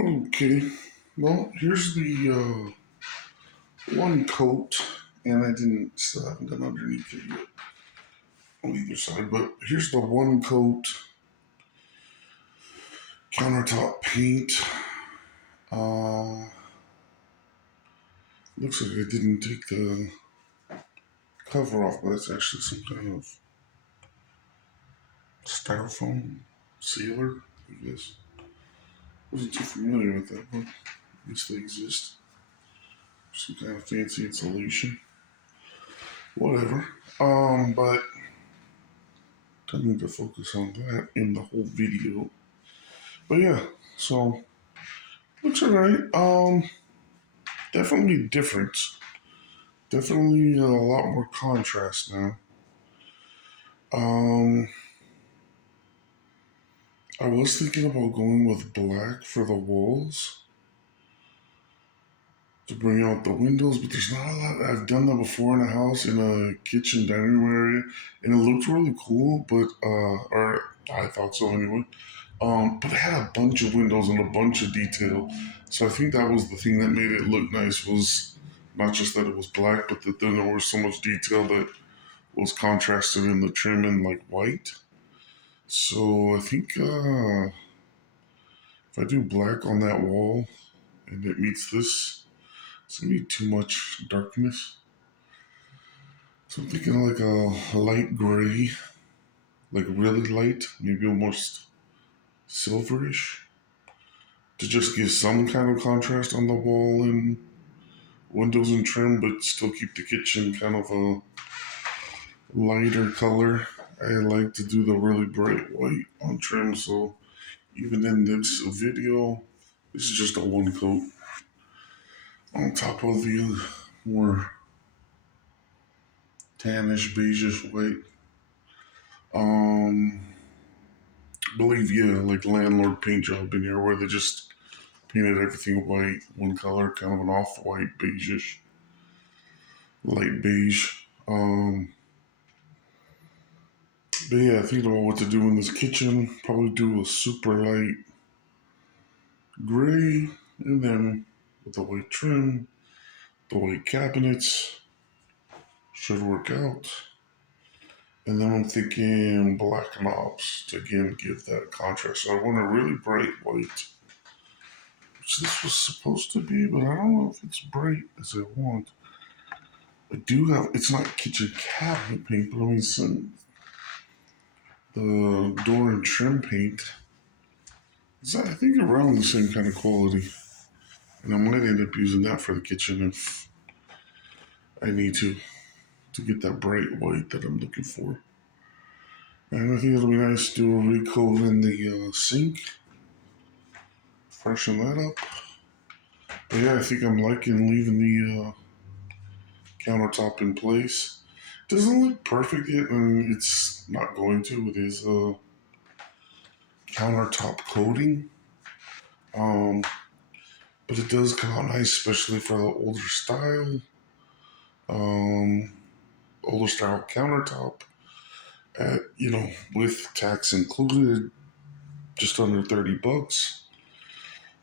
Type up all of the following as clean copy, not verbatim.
Okay, well, here's the one coat, and I still haven't done underneath it yet on either side, but here's the one coat countertop paint. Uh, Looks like I didn't take the cover off, but it's actually some kind of styrofoam sealer, I guess. Wasn't too familiar with that, but I guess they exist. Some kind of fancy insulation. Whatever. But don't need to focus on that in the whole video. But yeah, so looks alright. Definitely different. Definitely a lot more contrast now. Um, I was thinking about going with black for the walls to bring out the windows, but there's not a lot. I've done that before in a house in a kitchen dining room area, and it looked really cool. But or I thought so anyway. But it had a bunch of windows and a bunch of detail, so I think that was the thing that made it look nice. Was not just that it was black, but that then there was so much detail that was contrasted in the trim in like white. So I think if I do black on that wall and it meets this, it's gonna be too much darkness. So I'm thinking like a light gray, like really light, maybe almost silverish, to just give some kind of contrast on the wall and windows and trim, but still keep the kitchen kind of a lighter color. I like to do the really bright white on trim, so even in this video, this is just a one coat on top of the more tannish, beigeish white. Um, believe like landlord paint job in here where they just painted everything white, one color, kind of an off-white, beigeish, light beige. But yeah, thinking about what to do in this kitchen. Probably do a super light gray, and then with the white trim, the white cabinets should work out. And then I'm thinking black knobs to again give that contrast. So I want a really bright white, which this was supposed to be, but I don't know if it's bright as I want. I do have, it's not kitchen cabinet paint, but I mean the door and trim paint. Is I think around the same kind of quality. And I might end up using that for the kitchen if I need to get that bright white that I'm looking for. And I think it'll be nice to do a recoat in the sink, freshen that up. But yeah, I think I'm liking leaving the countertop in place. Doesn't look perfect yet, and it's not going to with his countertop coating. Um, but it does come out nice, especially for the um, older style countertop. At with tax included, just under $30.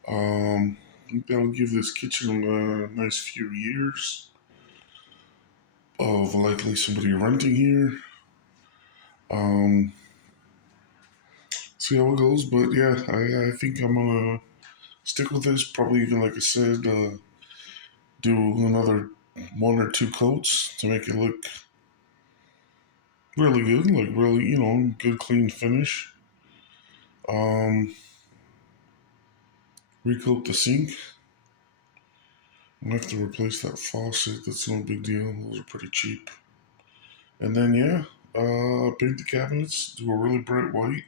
I think that'll give this kitchen a nice few years of likely somebody renting here. See how it goes, but yeah, I think I'm gonna stick with this. Probably even like I said, do another one or two coats to make it look really good, like really good clean finish. Um, Recoat the sink. I have to replace that faucet. That's no big deal. Those are pretty cheap. And then yeah, paint the cabinets. Do a really bright white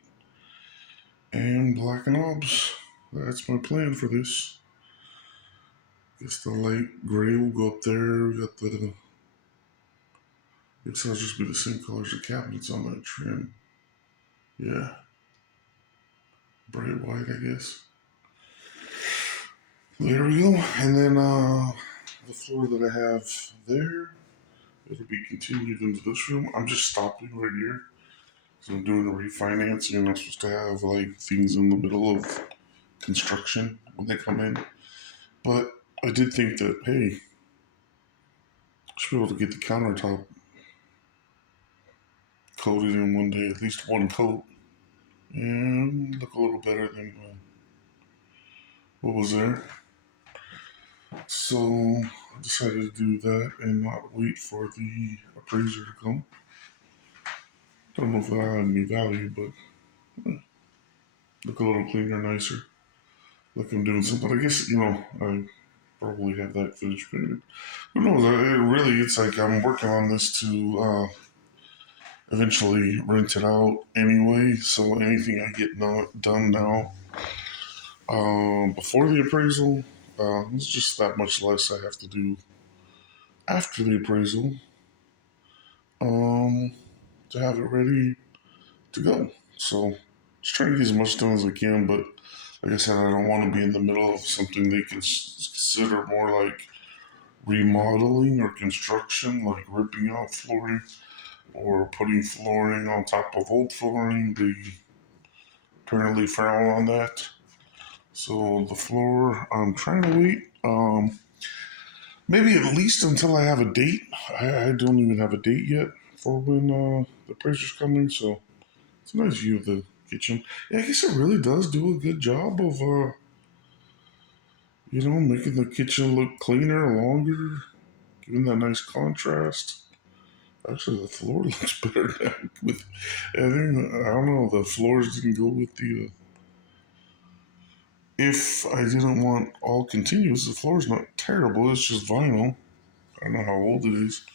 and black knobs. That's my plan for this. Guess the light gray will go up there. We got the. Guess that'll just be the same colors of cabinets on that trim. Yeah, bright white, I guess. There we go. And then the floor that I have there, it'll be continued into this room. I'm just stopping right here. So I'm doing a refinancing and I'm supposed to have like things in the middle of construction when they come in. But I did think that, hey, I should be able to get the countertop coated in one day, at least one coat, and look a little better than what was there. So I decided to do that and not wait for the appraiser to come. Don't know if that had any value, but look a little cleaner, nicer. Like I'm doing something. I guess, I probably have that finished painted. Who knows? It's like I'm working on this to eventually rent it out anyway. So anything I get done now before the appraisal, it's just that much less I have to do after the appraisal um, to have it ready to go. So just trying to get as much done as I can, but like I said, I don't want to be in the middle of something they can consider more like remodeling or construction, like ripping out flooring or putting flooring on top of old flooring. They apparently frown on that. So the floor, I'm trying to wait. Maybe at least until I have a date. I don't even have a date yet for when the appraiser's coming. So it's a nice view of the kitchen. Yeah, I guess it really does do a good job of, making the kitchen look cleaner, longer, giving that nice contrast. Actually, the floor looks better now. I don't know, the floors didn't go with the. If I didn't want all continuous, the floor's not terrible. It's just vinyl. I don't know how old it is.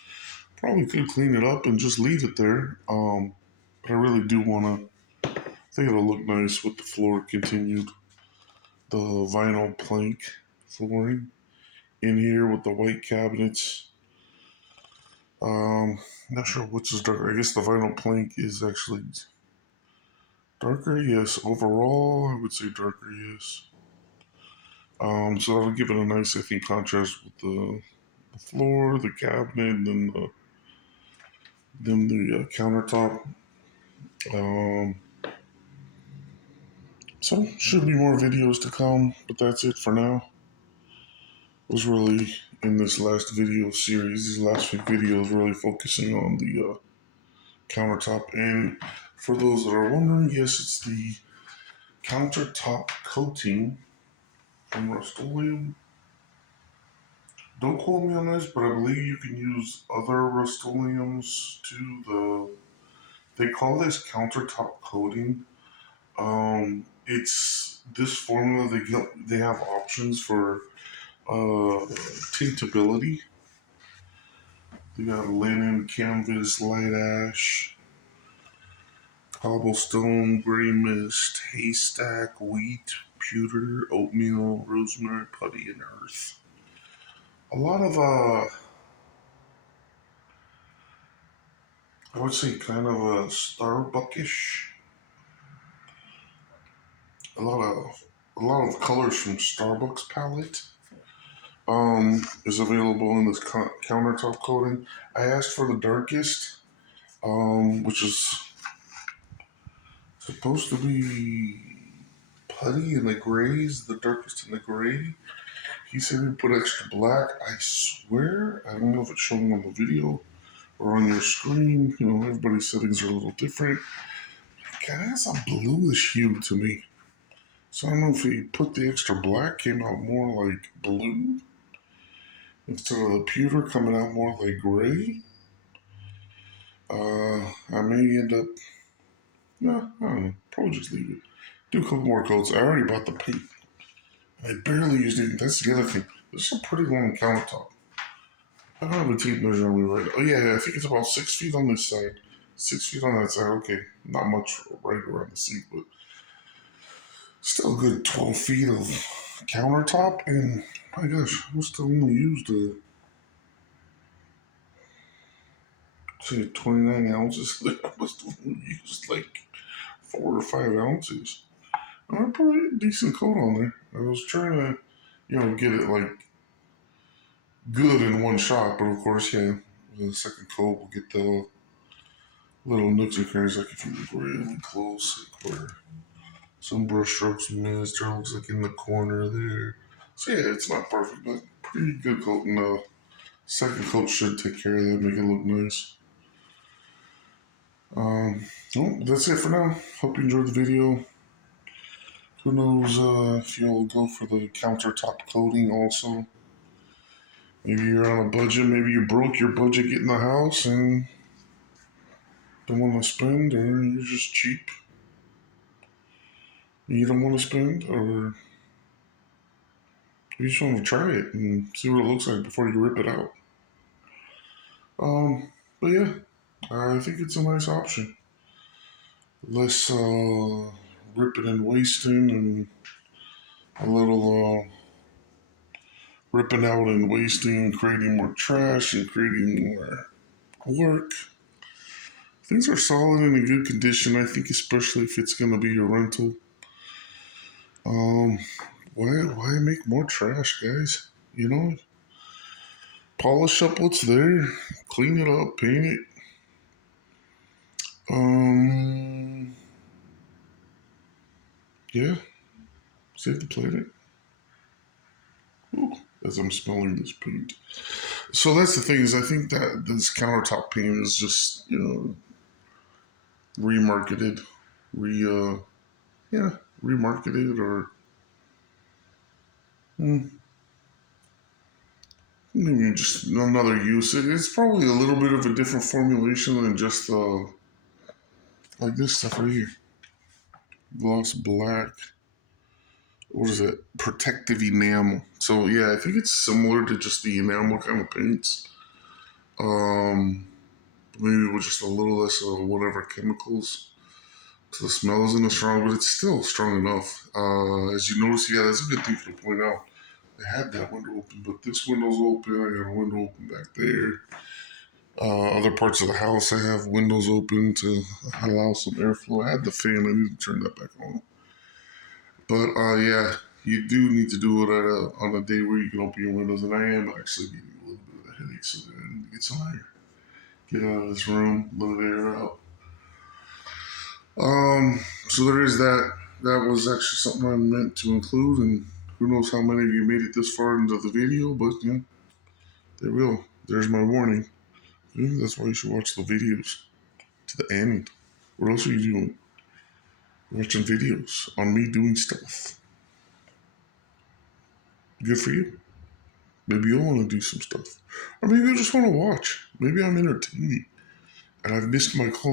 Probably could clean it up and just leave it there. But I really do want to. I think it'll look nice with the floor continued. The vinyl plank flooring in here with the white cabinets. Not sure which is darker. I guess the vinyl plank is actually darker. Yes, overall I would say darker. Yes. So that'll give it a nice, I think, contrast with the floor, the cabinet, and then the countertop. Um, so should be more videos to come, but that's it for now. Was really in this last video series, these last few videos, really focusing on the countertop. And for those that are wondering, yes, it's the countertop coating from Rust-Oleum. Don't quote me on this, but I believe you can use other Rust-Oleums to they call this countertop coating. It's this formula. They have options for tintability. They got linen, canvas, light ash, cobblestone, gray mist, haystack, wheat, pewter, oatmeal, rosemary, putty, and earth. A lot of I would say kind of a Starbuckish. A lot of colors from Starbucks palette is available in this countertop coating. I asked for the darkest, which is supposed to be putty in the grays, the darkest in the gray. He said he put extra black. I swear, I don't know if it's showing on the video or on your screen. Everybody's settings are a little different. It kind of has a bluish hue to me. So I don't know if he put the extra black, came out more like blue instead of the pewter coming out more like gray. I may end up, no, I don't know, probably just leave it. Do a couple more coats. I already bought the paint. I barely used it. That's the other thing. This is a pretty long countertop. I don't have a tape measure on me right now. Oh, yeah, I think it's about 6 feet on this side, 6 feet on that side. Okay, not much right around the seat, but still a good 12 feet of countertop. And my gosh, I must have only used say 29 ounces. I must have only used like 4 or 5 ounces. I put a decent coat on there. I was trying to, get it like good in one shot, but of course, yeah, the second coat will get the little nooks and crannies. Like if you look really close, like where Some brush strokes missed, or looks like in the corner there. So yeah, it's not perfect, but pretty good coat. And second coat should take care of that, make it look nice. Well, that's it for now. Hope you enjoyed the video. Who knows if you'll go for the countertop coating also. Maybe you're on a budget, maybe you broke your budget getting the house and don't want to spend, or you're just cheap. You don't want to spend, or you just want to try it and see what it looks like before you rip it out. But yeah, I think it's a nice option. Less ripping and wasting, and a little ripping out and wasting, creating more trash and creating more work. Things are solid and in good condition. I think, especially if it's gonna be a rental. Um, why make more trash, guys? You know, polish up what's there, clean it up, paint it. Yeah, save the planet. Ooh, as I'm smelling this paint. So that's the thing, is I think that this countertop paint is just, remarketed, yeah, remarketed, or maybe just another use. It's probably a little bit of a different formulation than just like this stuff right here. Gloss black. What is it? Protective enamel. So yeah, I think it's similar to just the enamel kind of paints. Maybe with just a little less of whatever chemicals. So the smell isn't as strong, but it's still strong enough. As you notice, yeah, that's a good thing to point out. They had that window open, but this window's open. I got a window open back there. Other parts of the house, I have windows open to allow some airflow. I had the fan. I need to turn that back on. But yeah, you do need to do it on a day where you can open your windows. And I am actually getting a little bit of a headache, so I need to get some air. Get out of this room, let it air out. So there is that. That was actually something I meant to include, and who knows how many of you made it this far into the video, but yeah, there we go. There's my warning. Yeah, that's why you should watch the videos to the end. What else are you doing? Watching videos on me doing stuff. Good for you. Maybe you'll want to do some stuff. Or maybe you just want to watch. Maybe I'm entertaining and I've missed my call.